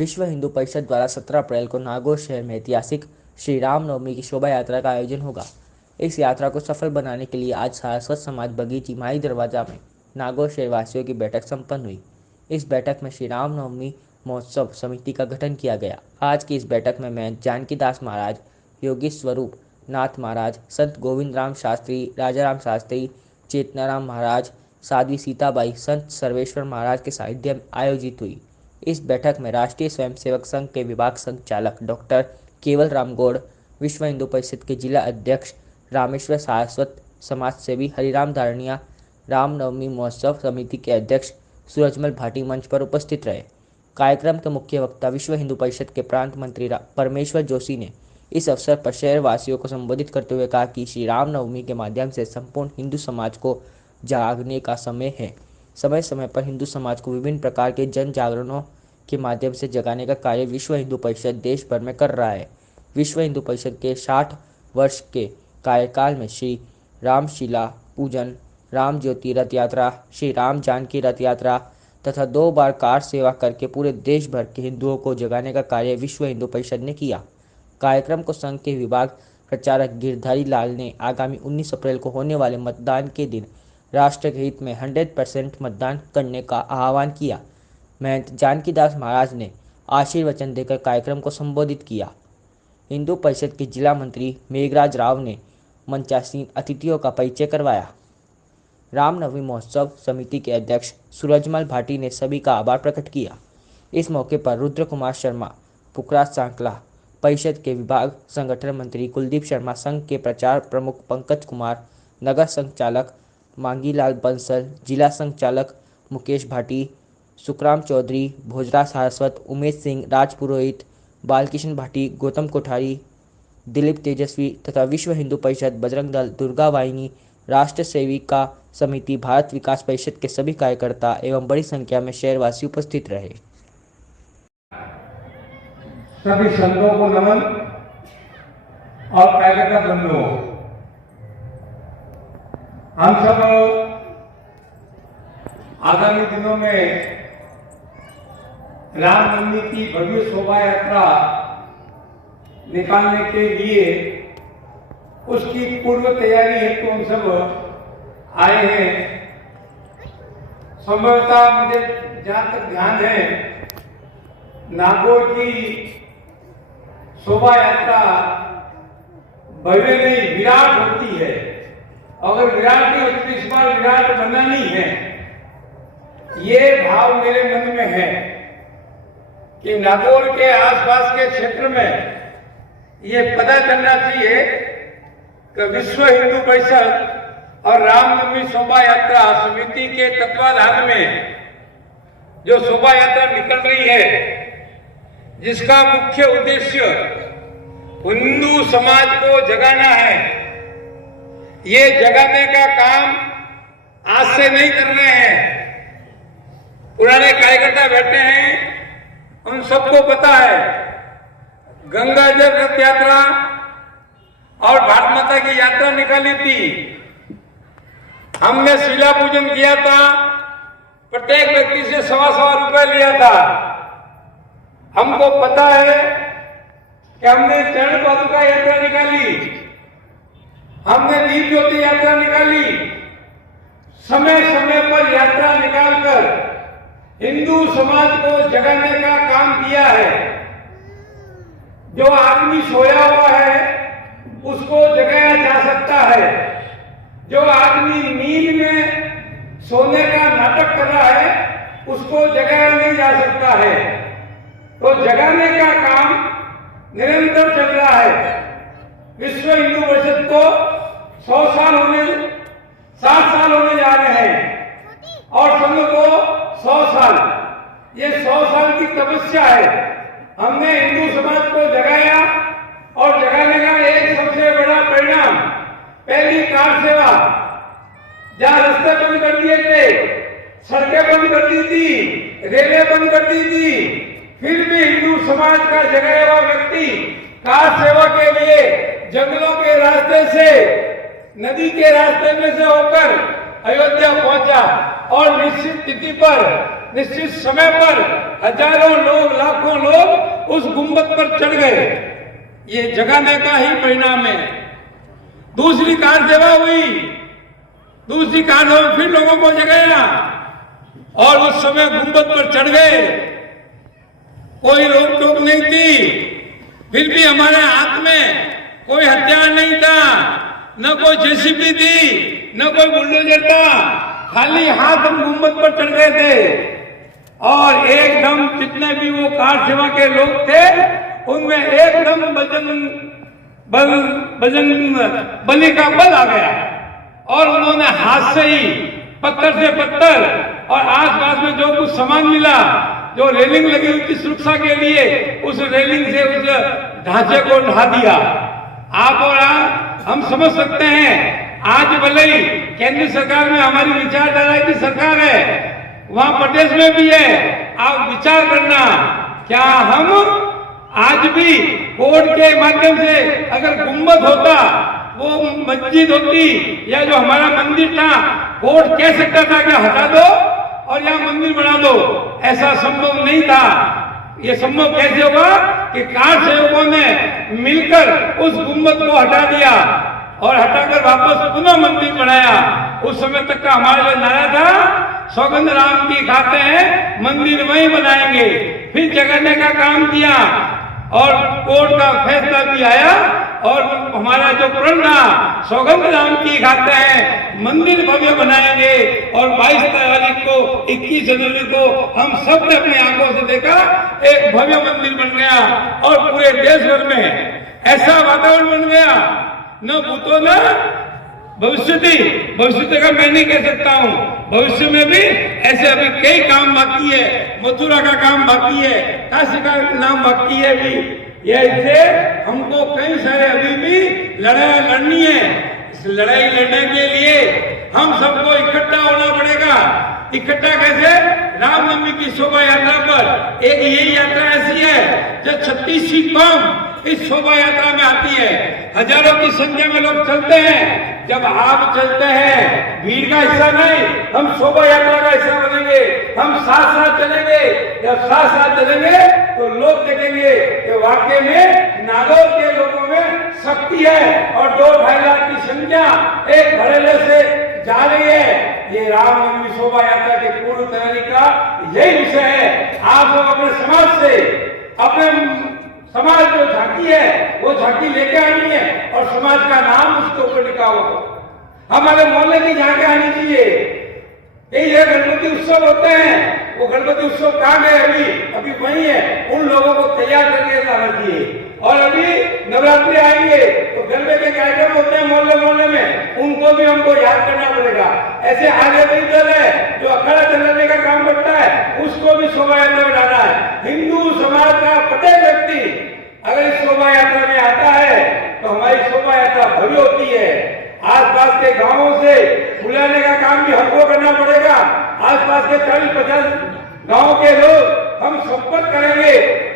विश्व हिंदू परिषद द्वारा 17 अप्रैल को नागौर शहर में ऐतिहासिक श्री रामनवमी की शोभा यात्रा का आयोजन होगा। इस यात्रा को सफल बनाने के लिए आज सारस्वत समाज बगीची माई दरवाजा में नागौर शहरवासियों की बैठक संपन्न हुई। इस बैठक में श्री रामनवमी महोत्सव समिति का गठन किया गया। आज की इस बैठक में मैं जानकीदास महाराज, योगी स्वरूप नाथ महाराज, संत गोविंद राम शास्त्री, राजा राम शास्त्री, चेतनाराम महाराज, साध्वी सीताबाई, संत सर्वेश्वर महाराज के सानिध्य में आयोजित हुई। इस बैठक में राष्ट्रीय स्वयंसेवक संघ के विभाग संचालक डॉक्टर केवल राम गौड़, विश्व हिंदू परिषद के जिला अध्यक्ष रामेश्वर सारस्वत, समाज सेवी हरिराम धारणिया, रामनवमी महोत्सव समिति के अध्यक्ष सूरजमल भाटी मंच पर उपस्थित रहे। कार्यक्रम के मुख्य वक्ता विश्व हिंदू परिषद के प्रांत मंत्री परमेश्वर जोशी ने इस अवसर पर शहरवासियों को संबोधित करते हुए कहा कि श्री रामनवमी के माध्यम से संपूर्ण हिंदू समाज को जागने का समय है। समय समय पर हिंदू समाज को विभिन्न प्रकार के जन जागरणों के माध्यम से जगाने का कार्य विश्व हिंदू परिषद देश भर में कर रहा है। विश्व हिंदू परिषद के 60 वर्ष के कार्यकाल में श्री रामशिला पूजन, राम ज्योति रथ यात्रा, श्री राम जानकी रथ यात्रा तथा 2 बार कार सेवा करके पूरे देश भर के हिंदुओं को जगाने का कार्य विश्व हिंदू परिषद ने किया। कार्यक्रम को संघ के विभाग प्रचारक गिरधारी लाल ने आगामी 19 अप्रैल को होने वाले मतदान के दिन राष्ट्र के हित में 100% मतदान करने का आह्वान किया। महंत जानकीदास महाराज ने आशीर्वचन देकर कार्यक्रम को संबोधित किया। हिंदू परिषद के जिला मंत्री मेघराज राव ने मंचासीन अतिथियों का परिचय करवाया। रामनवमी महोत्सव समिति के अध्यक्ष सूरजमल भाटी ने सभी का आभार प्रकट किया। इस मौके पर रुद्र कुमार शर्मा, पुखराज सांकला, परिषद के विभाग संगठन मंत्री कुलदीप शर्मा, संघ के प्रचार प्रमुख पंकज कुमार, नगर संचालक मांगीलाल बंसल, जिला संचालक मुकेश भाटी, सुखराम चौधरी, भोजराज सारस्वत, उमेश सिंह, राज पुरोहित, बालकिशन भाटी, गौतम कोठारी, दिलीप तेजस्वी तथा विश्व हिंदू परिषद, बजरंग दल, दुर्गा वाहिनी, राष्ट्र सेविका समिति, भारत विकास परिषद के सभी कार्यकर्ता एवं बड़ी संख्या में शहरवासी उपस्थित रहे। सभी संतों को नमन और कार्यकर्ता बंधुओं, हम सब आगामी दिनों में रामनवमी की भव्य शोभा यात्रा निकालने के लिए उसकी पूर्व तैयारी हेतु हम सब आए हैं। संभवतः मुझे जहां तक ध्यान है, नागौर की शोभा यात्रा भव्य नहीं विराट होती है। अगर विराट नहीं होती, इस बार विराट बनानी है। ये भाव मेरे मन में है कि नागौर के आसपास के क्षेत्र में ये पता चलना चाहिए कि विश्व हिंदू परिषद और रामनवमी शोभा यात्रा समिति के तत्वाधान में जो शोभा यात्रा निकल रही है, जिसका मुख्य उद्देश्य हिंदू समाज को जगाना है। ये जगाने का काम आज से नहीं कर रहे हैं। पुराने कार्यकर्ता बैठे हैं, उन सबको पता है गंगा जल रथ यात्रा और भारत माता की यात्रा निकाली थी। हमने शिला पूजन किया था, प्रत्येक व्यक्ति से 1.25 रुपए लिया था। हमको पता है कि हमने चरण पादुका यात्रा निकाली, हमने दीप ज्योति यात्रा निकाली। समय समय पर यात्रा निकालकर हिंदू समाज को जगाने का काम किया है। जो आदमी सोया हुआ है उसको जगाया जा सकता है। जो आदमी नींद में सोने का नाटक कर रहा है उसको जगाया नहीं जा सकता है। तो जगाने का काम निरंतर चल रहा है। विश्व हिंदू परिषद को 100 साल होने 60 साल होने जा रहे हैं और संघ को 100 साल। ये 100 साल की तपस्या है। हमने हिंदू समाज को जगाया और जगाने का एक सबसे बड़ा परिणाम, पहली कार सेवा, जहां रास्ते बंद कर दिए थे, सड़कें बंद कर दी थी, रेलें बंद कर दी थी, फिर भी हिंदू समाज का जगाया हुआ व्यक्ति कार सेवा के लिए जंगलों के रास्ते से, नदी के रास्ते में से होकर अयोध्या अयोध्या पहुंचा और निश्चित तिथि पर, निश्चित समय पर हजारों लोग, लाखों लोग उस गुंबद पर चढ़ गए। ये जगाने का ही परिणाम है। दूसरी कार सेवा हुई, दूसरी कार सेवा फिर लोगों को जगाया और उस समय गुंबद पर चढ़ गए। कोई रोक टोक नहीं थी, फिर भी हमारे हाथ में कोई हथियार नहीं था, न कोई जेसीबी थी, न कोई बुलडोजर था, खाली हाथ हम गुंबद पर चढ़ गए थे और एकदम जितने भी वो कार सेवा के लोग थे उनमें एकदम बलि का बल आ गया और उन्होंने हाथ से ही पत्थर से पत्थर और आसपास में जो कुछ सामान मिला, जो रेलिंग लगी हुई थी सुरक्षा के लिए, उस रेलिंग से उस ढांचे को ढा दिया। आप और हम समझ सकते हैं, आज भले ही केंद्र सरकार में हमारी विचारधारा की सरकार है, वहां प्रदेश में भी है। आप विचार करना, क्या हम आज भी कोर्ट के माध्यम से अगर गुंबद होता, वो मस्जिद होती या जो हमारा मंदिर था, कोर्ट कह सकता था कि हटा दो और यहाँ मंदिर बना दो। ऐसा संभव नहीं था। ये संभव कैसे होगा कि कार सेवकों ने मिलकर उस गुंबद को हटा दिया और हटाकर वापस पुनः मंदिर बनाया। उस समय तक का हमारा जो नारा था, सौगंध राम की खाते हैं, मंदिर वहीं बनाएंगे। फिर जगाने का काम किया और कोर्ट का फैसला भी आया और हमारा जो प्रण था, सौगंध राम की खाते हैं, मंदिर भव्य बनाएंगे। और 22 तारीख को, 21 जनवरी को हम सब ने अपनी आंखों से देखा, एक भव्य मंदिर बन गया और पूरे देश भर में ऐसा वातावरण बन गया, न भूतो न भविष्य का मैं नहीं कह सकता हूँ, भविष्य में भी ऐसे अभी कई काम बाकी है। मथुरा का काम बाकी है, काशी का नाम बाकी है भी। ये इससे हमको कई सारे अभी भी लड़ाई लड़नी है। इस लड़ाई लड़ने के लिए हम सबको इकट्ठा होना पड़ेगा। इकट्ठा कैसे? रामनवमी की शोभा यात्रा पर। एक यही यात्रा ऐसी है जो 36वीं कौम इस शोभा यात्रा में आती है। हजारों की संख्या में लोग चलते हैं। जब आप चलते हैं, भीड़ का हिस्सा नहीं, हम शोभा यात्रा का हिस्सा बनेंगे। हम साथ साथ चलेंगे। जब साथ साथ चलेंगे तो लोग देखेंगे कि वाकई में नागौर के लोगों में शक्ति है और 2-2.5 लाख की संख्या एक घड़ेले से जा रही है। ये रामनवमी शोभा यात्रा की पूर्व तैयारी का यही विषय है। आप लोग अपने समाज से, अपने समाज जो झांकी है वो झांकी लेके आनी है और समाज का नाम उसके ऊपर लिखा हो। हमारे मोहल्ले की झांकी आनी चाहिए। यही है, गणपति उत्सव होते हैं, वो गणपति उत्सव कहाँ गए? अभी वही है। उन लोगों को तैयार करके लाना चाहिए। और अभी नवरात्रि आएंगे तो गरबे के कार्यक्रम होते हैं मोहल्ले में, उनको भी हमको याद करना पड़ेगा। ऐसे आगे भी दल है जो अखाड़ा चलाने का काम करता है, उसको भी शोभा यात्रा में लाना है। हिंदू समाज का प्रत्येक व्यक्ति अगर इस शोभा यात्रा में आता है तो हमारी शोभा यात्रा भव्य होती है। आसपास के गांवों से बुलाने का काम भी हमको करना पड़ेगा। आसपास के 40-50 गांव के लोग हम संपर्क करेंगे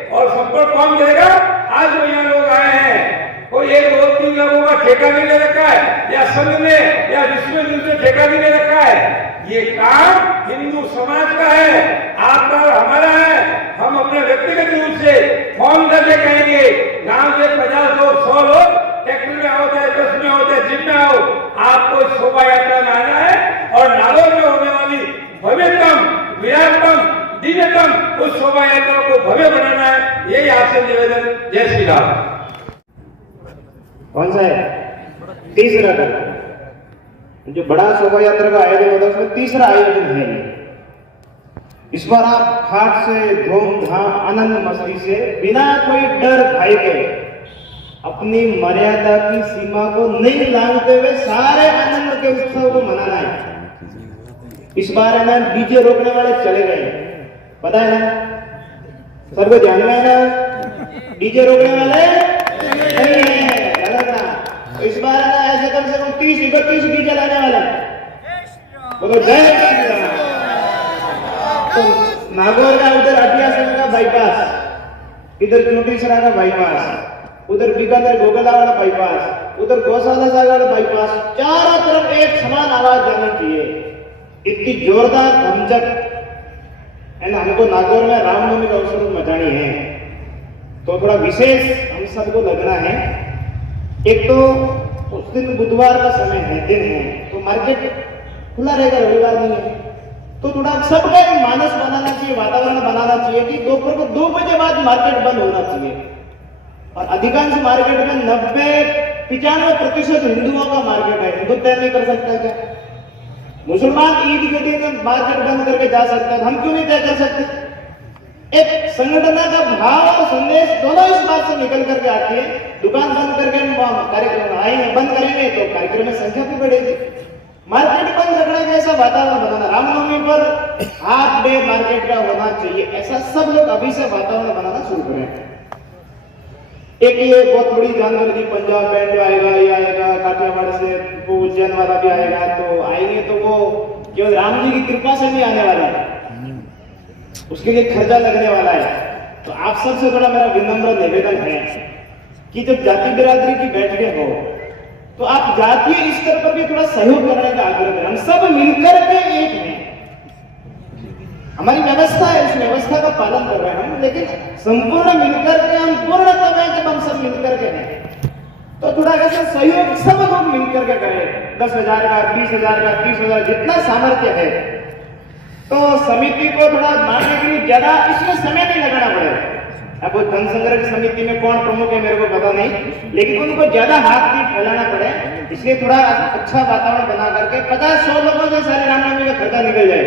और संपर्क कौन करेगा? आज जो यहाँ लोग आए हैं, कोई 1-2-3 लोगों का ठेका नहीं ले रखा है, या संघ ने या विश्व ने ठेका नहीं ले रखा है। ये काम हिंदू समाज का है, आपका और हमारा है। हम अपने व्यक्तिगत रूप से फोन करके कहेंगे, गांव से 50 लोग, 100 लोग ट्रैक्टर में आओ, चाहे बस में आओ, चाहे जीप में आओ, आपको शोभा यात्रा में आना है और नागौर में होने वाली भव्यतम, विराटतम, दिव्यतम उस शोभा यात्रा को भव्य बनाना है। यही आपसे निवेदन। जय श्री राम। कौन सा है? तीसरा का जो बड़ा शोभा यात्रा का आयोजन होता है उसमें तीसरा आयोजन है। इस बार आप खाट से, धूमधाम, आनंद मस्ती से, बिना कोई डर भय के, अपनी मर्यादा की सीमा को नहीं लांघते हुए सारे आनंद के उत्सव को मनाना है। इस बार है ना, डीजे रोकने वाले चले गए, पता है ना? सबको ध्यान में है ना? डीजे रोकने वाले नहीं है, गलत ना। इस बार है ना, ऐसे कम से कम 30-31 डीजे लाने वाला। बोलो जय श्री राम। तो नागौर का उधर अटियासर का बाईपास, इधर चोटीसरा का बाईपास, उधर बीकानेर गोगला वाला बाईपास, उधर गौशाला सागर वाला बाईपास, चारों तरफ एक समान आवाज जानी चाहिए। इतनी जोरदार धमचक है ना, हमको नागौर में रामनवमी का अवसर मचानी है, तो थोड़ा विशेष हम सबको लगना है। एक तो उस दिन बुधवार का समय है, दिन है, तो मार्केट खुला रहेगा, रविवार नहीं है, तो थोड़ा सबका एक मानस बनाना चाहिए, वातावरण बनाना चाहिए कि दोपहर को 2 बजे बाद मार्केट बंद होना चाहिए। और अधिकांश मार्केट में 90-95% हिंदुओं का मार्केट है, हिंदू तय नहीं कर सकता क्या? मुसलमान ईद के दिन मार्केट बंद करके जा सकता है, हम क्यों नहीं तय कर सकते? एक संगठन का भाव और संदेश दोनों इस बात से निकल करके आती है। दुकान बंद करके कार्यक्रम आएंगे, बंद करेंगे तो कार्यक्रम में संख्या भी बढ़ेगी। मार्केट बंद रखने का ऐसा वातावरण बनाना, रामनवमी पर हाफ डे मार्केट का होना चाहिए, ऐसा सब लोग अभी से वातावरण बनाना शुरू करें। एक ये बहुत बड़ी जानकारी थी, पंजाब बैंड आएगा, ये आएगा, काठियावाड़ से वो उज्जैन वाला भी आएगा, तो आएंगे तो वो केवल राम जी की कृपा से नहीं आने वाला है, उसके लिए खर्चा लगने वाला है। तो आप सबसे बड़ा मेरा विनम्र निवेदन है कि जब जाति बिरादरी की बैठकें हो तो आप जातीय स्तर पर भी थोड़ा सहयोग करने का आग्रह करें। हम सब मिलकर के एक हैं, हमारी व्यवस्था है, उस व्यवस्था का पालन कर रहे हैं हम, लेकिन संपूर्ण मिलकर के हम पूर्ण तब है जब हम सब मिलकर के हैं। तो थोड़ा ऐसा सहयोग सब लोग मिलकर के करें, 10,000 का, 20,000 का, 30,000, जितना सामर्थ्य है। तो समिति को थोड़ा मानने के लिए ज्यादा इसमें समय नहीं लगाना पड़ेगा। अब वो धन संग्रह की समिति में कौन प्रमुख है मेरे को पता नहीं, लेकिन उनको ज्यादा हाथ नहीं फैलाना पड़े, इसलिए थोड़ा अच्छा वातावरण बना करके 50-100 लोगों से सारी रामनवमी का खर्चा निकल जाए।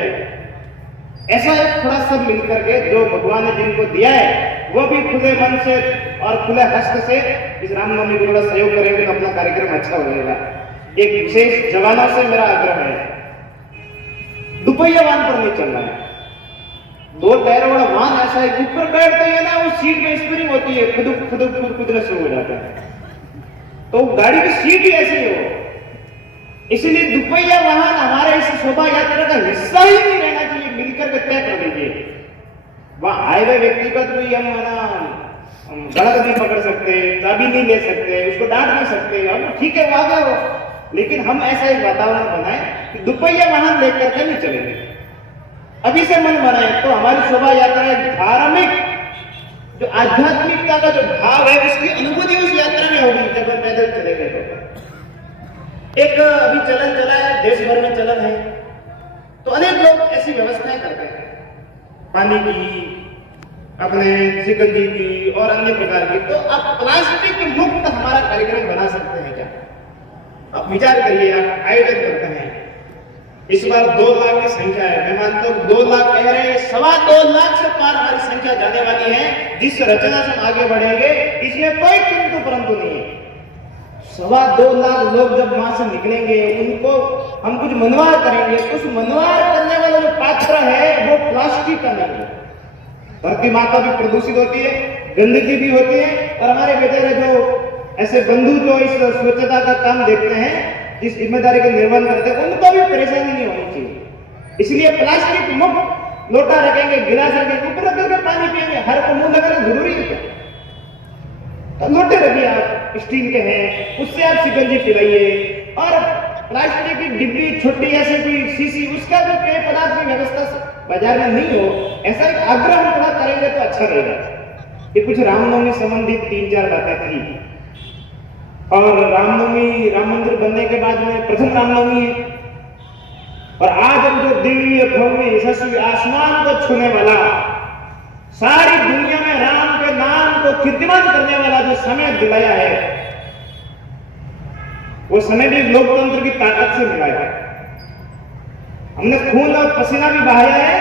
ऐसा एक थोड़ा सब मिलकर के जो भगवान ने जिनको दिया है वो भी खुले मन से और खुले हस्त से इस रामनवमी को थोड़ा सहयोग करेंगे तो अपना कार्यक्रम अच्छा हो जाएगा। एक विशेष जवानों से मेरा आग्रह है, दुपहिया वाहन पर नहीं चलना है। 2 टायर वाला वाहन ऐसा है, ऊपर बैठते हैं ना, वो सीट में स्प्रिंग होती है, खुद कूदना शुरू हो जाता है, तो गाड़ी की सीट ही ऐसी हो। इसलिए दुपहिया वाहन हमारे इस शोभा यात्रा का हिस्सा ही नहीं रहना चाहिए, मिलकर के तय कर लीजिए। वहां हाईवे व्यक्तिगत भी हम गलत नहीं पकड़ सकते, चाबी नहीं ले सकते, उसको डांट नहीं सकते, हम ठीक है वो आगे हो, लेकिन हम ऐसा एक वातावरण बनाए कि दुपहिया वाहन लेकर के नहीं चलेंगे। अभी से मन बनाए तो हमारी शोभा यात्रा एक धार्मिक जो आध्यात्मिकता का जो भाव है उसकी अनुभूति उस यात्रा में होगी जब हम पैदल चलेंगे। तो एक अभी चलन चला है, देश भर में चलन है, तो अनेक लोग ऐसी व्यवस्थाएं करते हैं, पानी की, अपने शिकंजी की और अन्य प्रकार की। तो आप प्लास्टिक मुक्त हमारा कार्यक्रम बना सकते हैं क्या? आप विचार करिए, आप आयोजन करते हैं, इस बार 2 लाख की संख्या है, मैं मानता हूं 2 लाख कह रहे हैं, 2.25 लाख से पार हमारी संख्या जाने वाली है। जिस रचना से हम आगे बढ़ेंगे इसमें कोई किंतु परंतु नहीं है। 2.25 लाख लोग जब वहां से निकलेंगे, उनको हम कुछ मनवार करेंगे, उस मनवार करने वाला जो पात्र है वो प्लास्टिक का नहीं है। धरती माता भी प्रदूषित होती है, गंदगी भी होती है, और हमारे बेचारे जो ऐसे बंधु जो इस स्वच्छता का काम देखते हैं, इस जिम्मेदारी का निर्वहन करते हैं, उनको भी परेशानी नहीं होनी चाहिए। इसलिए प्लास्टिक मुक्त लोटा रखेंगे, गिलास रखेंगे, ऊपर रख करके पानी पिएंगे, हर को मुंह लगाना जरूरी है। तो लोटे रखिए आप, स्टील के हैं, उससे आप शिकंजी पिलाइए। और प्लास्टिक की डिब्बी छोटी ऐसे कोई शीशी, उसका जो पेय पदार्थ की व्यवस्था बाजार में नहीं हो, ऐसा एक आग्रह हम थोड़ा करेंगे तो अच्छा रहेगा। ये कुछ रामनवमी संबंधित 3-4 बातें थी। और रामनवमी, राम मंदिर बनने के बाद में प्रथम रामनवमी है, और आज हम जो दिव्य भव्य यशस्वी आसमान को छूने वाला, सारी दुनिया में राम के नाम को कीर्तिमान करने वाला जो समय दिलाया है, वो समय भी लोकतंत्र की ताकत से मिला है। हमने खून और पसीना भी बहाया है,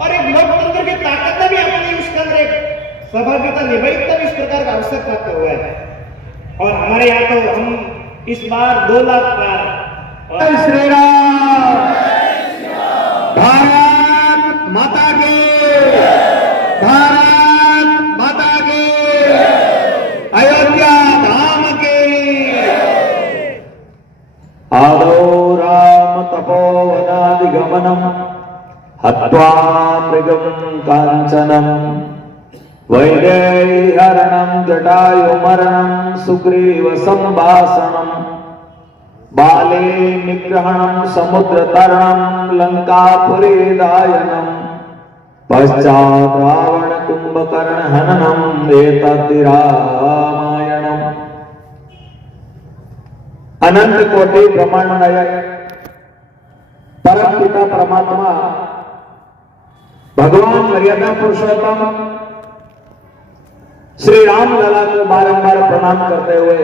और एक लोकतंत्र की ताकत ने भी अपनी उसके अंदर एक सहभागिता निभाई, तब इस प्रकार का अवसर प्राप्त हुआ है। और हमारे यहाँ तो हम इस बार 2 लाख पार। श्री राम, भारत माता की, भारत माता की, अयोध्या धाम की। आदौ राम तपोवनादिगमनम हत्वा मृगं कांचनम वैदेहीहरणं जटायुमरणं सुग्रीव संभाषणं बाले निग्रहणं समुद्र तरणं लंकापुरीदायनं पश्चात् रावण कुंभकर्ण हननम् एतद्धि रामायणम्। अनंत कोटि ब्रह्मांड परम पिता परमात्मा भगवान मर्यादा पुरुषोत्तम श्री राम लला को बारंबार प्रणाम करते हुए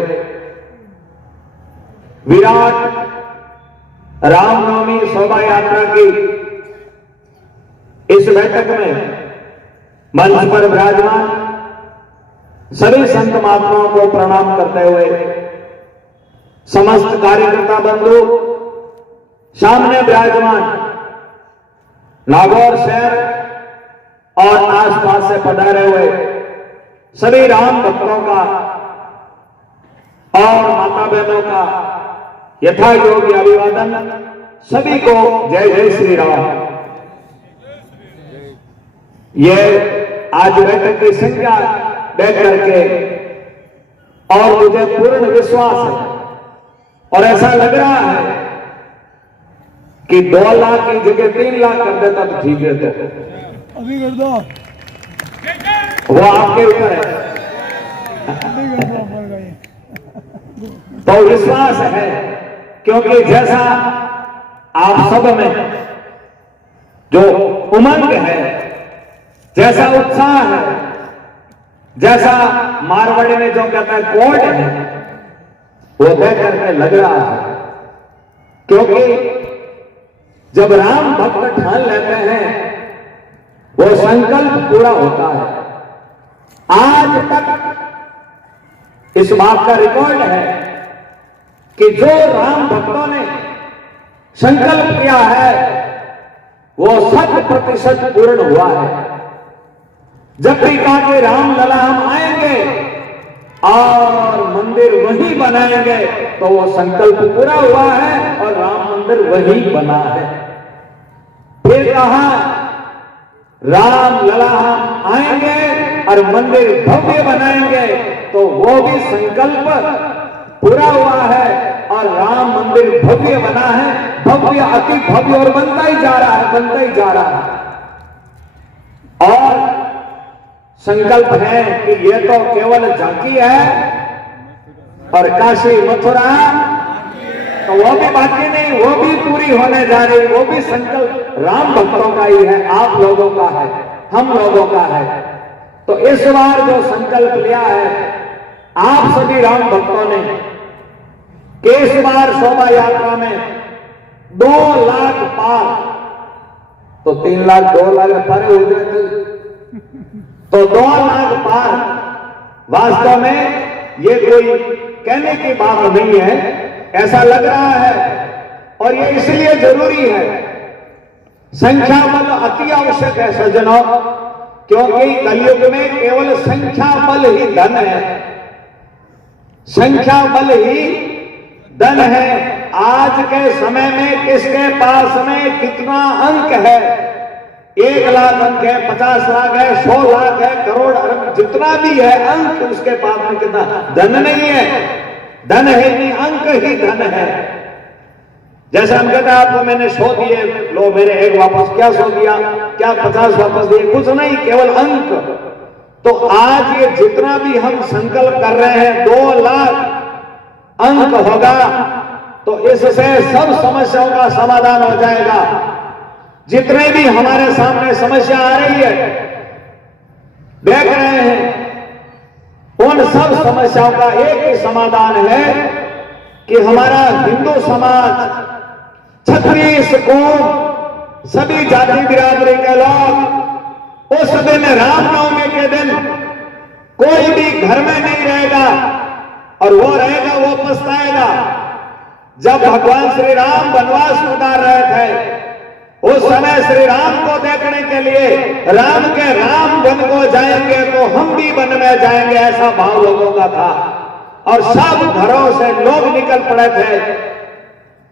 विराट रामनवमी शोभा यात्रा की इस बैठक में मंच पर विराजमान सभी संत महात्माओं को प्रणाम करते हुए समस्त कार्यकर्ता बंधु, सामने विराजमान नागौर शहर और आसपास से पधारे हुए सभी राम भक्तों का और माता बहनों का यथा योग्य अभिवादन। सभी को जय जय श्री राम। ये आज बैठक की संख्या देख करके और मुझे पूर्ण विश्वास है और ऐसा लग रहा है कि 2 लाख की जगह 3 लाख कर देता तो ठीक है, तो अभी कर दो, वो आपके ऊपर है। अभी कर दो, बढ़ गई। तो विश्वास है, क्योंकि जैसा आप सब में जो उमंग है, जैसा उत्साह है, जैसा मारवाड़ी में जो कहता है कोड है, वो देख करके लग रहा है। क्योंकि जब राम भक्त ठान लेते हैं वो संकल्प पूरा होता है। आज तक इस बात का रिकॉर्ड है कि जो राम भक्तों ने संकल्प किया है वो 100% पूर्ण हुआ है। जब भी कहा कि राम लला हम आएंगे और मंदिर वही बनाएंगे, तो वो संकल्प पूरा हुआ है और राम मंदिर वही बना है। फिर कहा राम लला हम आएंगे और मंदिर भव्य बनाएंगे, तो वो भी संकल्प पूरा हुआ है और राम मंदिर भव्य बना है, भव्य अति भव्य, और बनता ही जा रहा है, बनता ही जा रहा है। और संकल्प है कि ये तो केवल झांकी है और काशी मथुरा तो वो भी बाकी नहीं, वो भी पूरी होने जा रही, वो भी संकल्प राम भक्तों का ही है, आप लोगों का है, हम लोगों का है। तो इस बार जो संकल्प लिया है आप सभी राम भक्तों ने कि इस बार शोभा यात्रा में 2 लाख पार, तो 3 लाख 2 लाख पार हो गए, तो 2 लाख पार वास्तव में ये कोई कहने की बात नहीं है, ऐसा लग रहा है। और ये इसलिए जरूरी है, संख्या बल अति आवश्यक है सज्जनों, क्योंकि कलयुग में केवल संख्या बल ही धन है, संख्या बल ही धन है। आज के समय में किसके पास में कितना अंक है, 1 लाख अंक है, 50 लाख है, 100 लाख है, करोड़ अरब जितना भी है अंक, उसके पास में कितना धन नहीं है, धन है नहीं, अंक ही धन है। जैसे हम कहते हैं आपको मैंने 100 दिए, लो मेरे 1 वापस, क्या 100 दिया, क्या 50 वापस दिए, कुछ नहीं, केवल अंक। तो आज ये जितना भी हम संकल्प कर रहे हैं 2 लाख अंक होगा, तो इससे सब समस्याओं का समाधान हो जाएगा। जितने भी हमारे सामने समस्या आ रही है, देख रहे हैं, उन सब समस्याओं का एक ही समाधान है कि हमारा हिंदू समाज, छत्तीस कौम, सभी जाति बिरादरी के लोग उस दिन रामनवमी के दिन कोई भी घर में नहीं रहेगा, और वो रहेगा वो पछताएगा। जब भगवान श्री राम वनवास उतार रहे थे, उस समय श्री राम को देखने के लिए राम के राम वन को जाएंगे तो हम भी वन में जाएंगे, ऐसा भाव लोगों का था। और सब घरों से लोग निकल पड़े थे,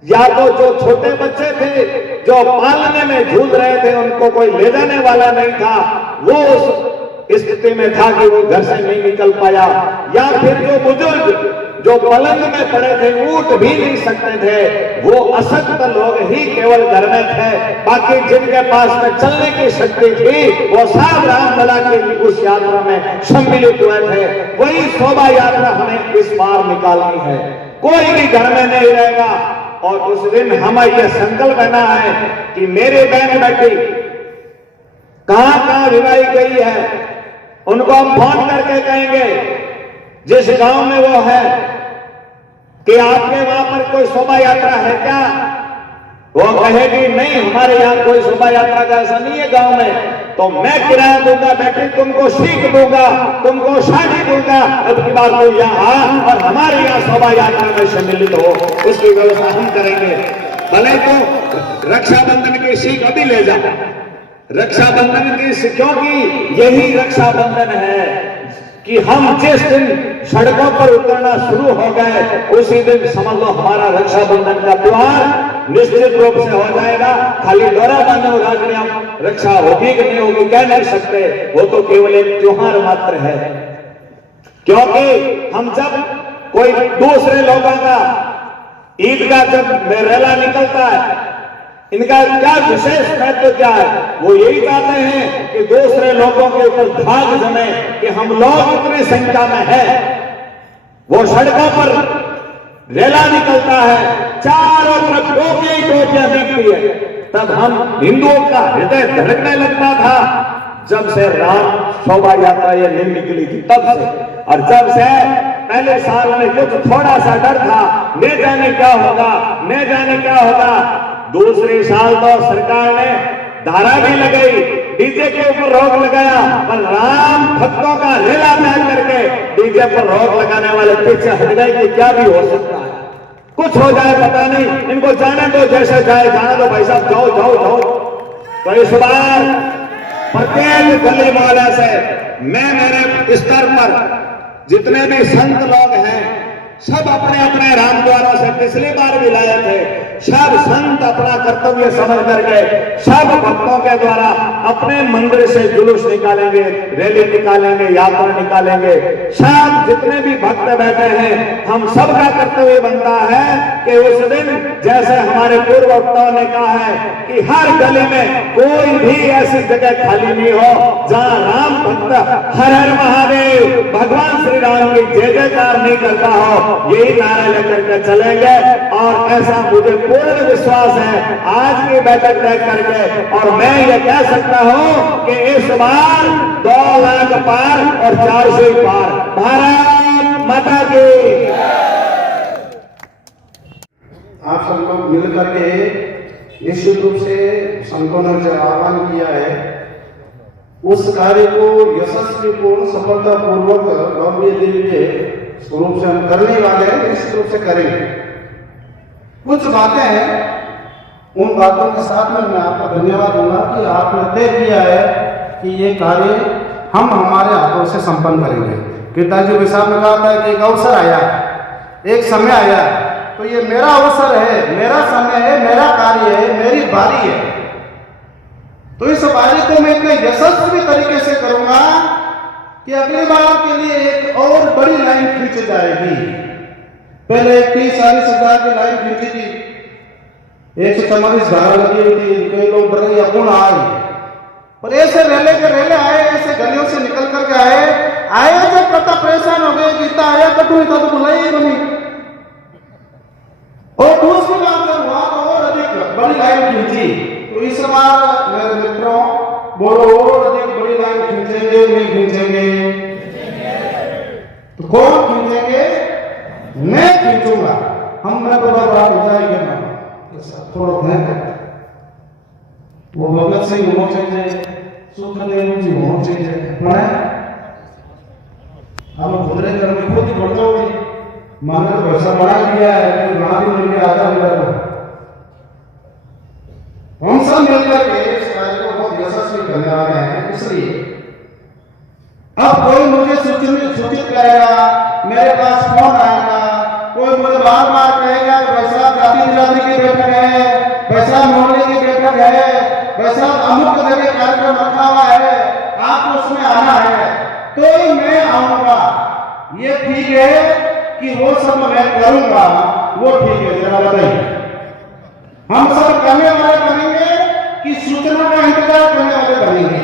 या तो जो छोटे बच्चे थे जो पालने में झूल रहे थे उनको कोई ले जाने वाला नहीं था, वो उस स्थिति में था कि वो घर से नहीं निकल पाया, या फिर जो बुजुर्ग जो पलंग में पड़े थे, उठ भी नहीं सकते थे, वो अशक्त लोग ही केवल घर में थे। बाकी जिनके पास में चलने की शक्ति थी वो सब रामलला की उस यात्रा में सम्मिलित हुए थे। वही शोभा यात्रा हमें इस बार निकालनी है। कोई भी घर में नहीं रहेगा। और उस दिन हमें यह संकल्प लेना है कि मेरी बहन बेटी कहां कहां विवाही गई है, उनको हम फोन करके कहेंगे, जिस गांव में वो है, कि आपके वहां पर कोई शोभा यात्रा है क्या? वो कहेगी नहीं, हमारे यहां कोई शोभा यात्रा का ऐसा नहीं है गांव में। तो मैं किराया दूंगा, बेटी तुमको सीख दूंगा, तुमको शादी दूंगा, अब की बार तो यहाँ और हमारे यहाँ शोभा यात्रा में सम्मिलित हो, इसकी व्यवस्था हम करेंगे। भले तो रक्षाबंधन की सीख अभी ले जा, रक्षाबंधन की, क्योंकि यही रक्षाबंधन है कि हम जिस दिन सड़कों पर उतरना शुरू हो गए उसी दिन समझ लो हमारा रक्षाबंधन का त्योहार निश्चित रूप से हो जाएगा। खाली डोरा बांधो राजनी हम रक्षा होगी कि नहीं होगी कह नहीं सकते, वो तो केवल एक त्योहार मात्र है। क्योंकि हम जब कोई दूसरे लोगों का ईद का जब रेला निकलता है, इनका क्या विशेष महत्व क्या है? वो यही चाहते हैं कि दूसरे लोगों के ऊपर धाक जमे कि हम लोग इतनी संख्या में हैं। वो सड़कों पर रेला निकलता है, चारों तरफ टोपियां ही टोपियां दिखती है। तब हम हिंदुओं का हृदय धड़कने लगता था जब से राम शोभा यात्रा ये नहीं निकली थी तब से। और जब से पहले साल में कुछ थोड़ा सा डर था, न जाने क्या होगा, न जाने क्या होगा। दूसरे साल तो सरकार ने धारा भी लगाई, डीजे के ऊपर रोक लगाया, पर राम भक्तों का रेला तय करके डीजे पर रोक लगाने वाले पीछे हट गए कि क्या भी हो सकता है, कुछ हो जाए पता नहीं, इनको जाने दो, जैसे जाए जाने दो भाई साहब, जाओ जाओ जाओ। तो इस बार प्रत्येक गली मोहल्ले से मैं मेरे स्तर पर जितने भी संत लोग हैं सब अपने अपने रामद्वारों से पिछली बार भी लाए थे, सब संत अपना कर्तव्य समझ करके सब भक्तों के द्वारा अपने मंदिर से जुलूस निकालेंगे, रैली निकालेंगे, यात्रा निकालेंगे। सब जितने भी भक्त बैठे हैं हम सबका कर्तव्य बनता है कि उस दिन जैसे हमारे पूर्व वक्ताओं ने कहा है कि हर गली में कोई भी ऐसी जगह खाली नहीं हो जहां राम भक्त हर हर महादेव भगवान श्री राम की जय जयकार नहीं करता हो। यही नारा लेकर के चलेंगे और ऐसा मुझे पूर्ण विश्वास है आज की बैठक तय करके। और मैं ये कह सकता हूं कि इस बार 2 लाख पार और 400 पार। भारत माता की। आप सब लोग मिलकर के निश्चित रूप से संतों ने जो आह्वान किया है उस कार्य को यशस्वीपूर्ण सफलतापूर्वक भव्य दिव्य स्वरूप से हम करने वाले हैं, निश्चित रूप से करेंगे। कुछ बातें हैं, उन बातों के साथ में मैं आपका धन्यवाद दूंगा कि आपने तय किया है कि ये कार्य हम हमारे हाथों से संपन्न करेंगे। पिताजी विशाल ने कहा था कि एक अवसर आया, एक समय आया, तो ये मेरा अवसर है, मेरा समय है, मेरा कार्य है, मेरी बारी है। तो इस बारी को मैं इतने यशस्वी तरीके से करूंगा कि अगली बार के लिए एक और बड़ी लाइन खींच जाएगी। पहले 30-40 हजार की लाइन खींची थी, 144 धारा लगी हुई थी, कई लोग डर गए कौन आए, पर ऐसे रेले के रेले आए, ऐसे गलियों से निकल करके आए जब पता परेशान हो गए, गीता आया कटू तो बुलाई बनी। और दूसरी बात जब हुआ तो और अधिक बड़ी लाइन खींची। तो इस बार मेरे मित्रों बोलो और अधिक बड़ी लाइन खींचेंगे नहीं खींचेंगे? तो कौन खींचेंगे? मैं खींचूंगा। हम मैं तो बात हो जाएगी ना, थोड़ा ध्यान करना। वो भगत सिंह होना चाहिए, सुखदेव जी होना चाहिए, हम खुदरे कर्म में खुद ही बढ़ जाओगे। मानो तो पैसा बढ़ा दिया है, रात ही मिलकर आधा मिला। हम सब मिलकर के इस कार्य को बहुत यशस्वी करने वाले हैं। इसलिए अब कोई मुझे सूचित करेगा, मेरे पास फोन आएगा, कोई मुझे बार बार कहेगा वैसा जाति बिरादरी की बैठक है, वैसा मोहल्ले की बैठक है, वैसा अमुक जगह कार्यक्रम रखा हुआ है, आपको उसमें आना है, तो मैं आऊंगा। ये ठीक है कि वो सब मैं करूंगा, वो ठीक है, जरा बताइए। हम सब करने वाले बनेंगे कि सूचना का इंतजार करने वाले बनेंगे?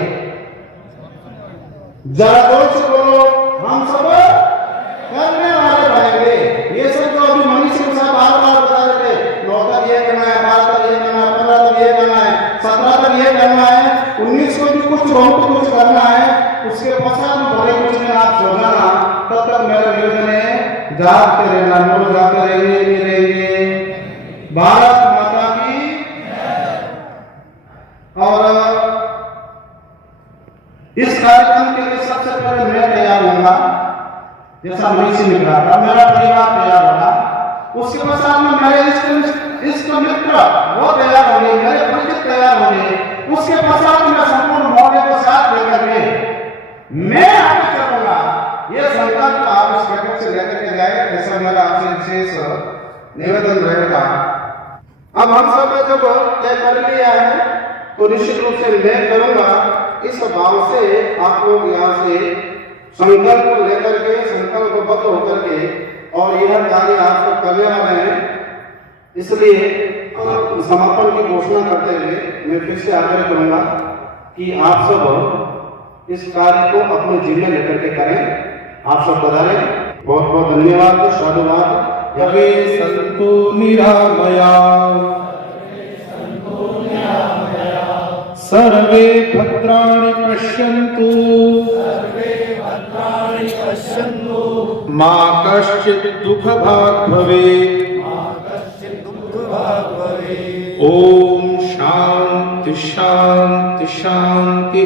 जरा जोर से बोलो, हम सब करने वाले बनेंगे। ये सब जो अभी मनीष सिंह साहब बार-बार बता रहे थे, 9 तक ये करना है, 12 तक ये करना है, 15 तक ये करना है, 17 तक ये करना है, 19 को भी कुछ बहुत कुछ करना है, उसके पश्चात में बड़े कुछ में आप सो जाना। तब तक मेरा निवेदन है, जागते रहना, लोग जागते रहेंगे, नहीं रहेंगे। भारत माता की। और इस कार्यक्रम के लिए सबसे पहले मैं तैयार होऊंगा, जैसा मनीष ने कहा था, मेरा परिवार तैयार होगा, उसके पश्चात में मेरे इष्ट मित्र वो तैयार होंगे, मेरे परिचित तैयार होंगे, उसके पश्चात में संपूर्ण मौके को साथ लेकर के मैं आगे चलूंगा। ये संकल्प आप इस बैठक से लेकर के जाए, ऐसा मेरा आपसे विशेष निवेदन रहेगा। अब हम सब ने जब तय कर लिया है तो निश्चित रूप से मैं करूंगा, इस भाव से आप लोग यहाँ से संकल्प लेकर के, संकल्पबद्ध होकर के, और यह कार्य आप सब करने वाले हैं। इसलिए समापन की घोषणा करते हुए मैं फिर से आग्रह करूंगा कि आप सब इस कार्य को अपने जिम्मे लेकर के करें। आप सब बधाई, बहुत बहुत धन्यवाद, साधुवाद। सर्वे सन्तु निरामया, सर्वे भद्राणि पश्यन्तु, मा कश्चित् दुःखभाग् भवेत्। ओम शांति शांति शांति।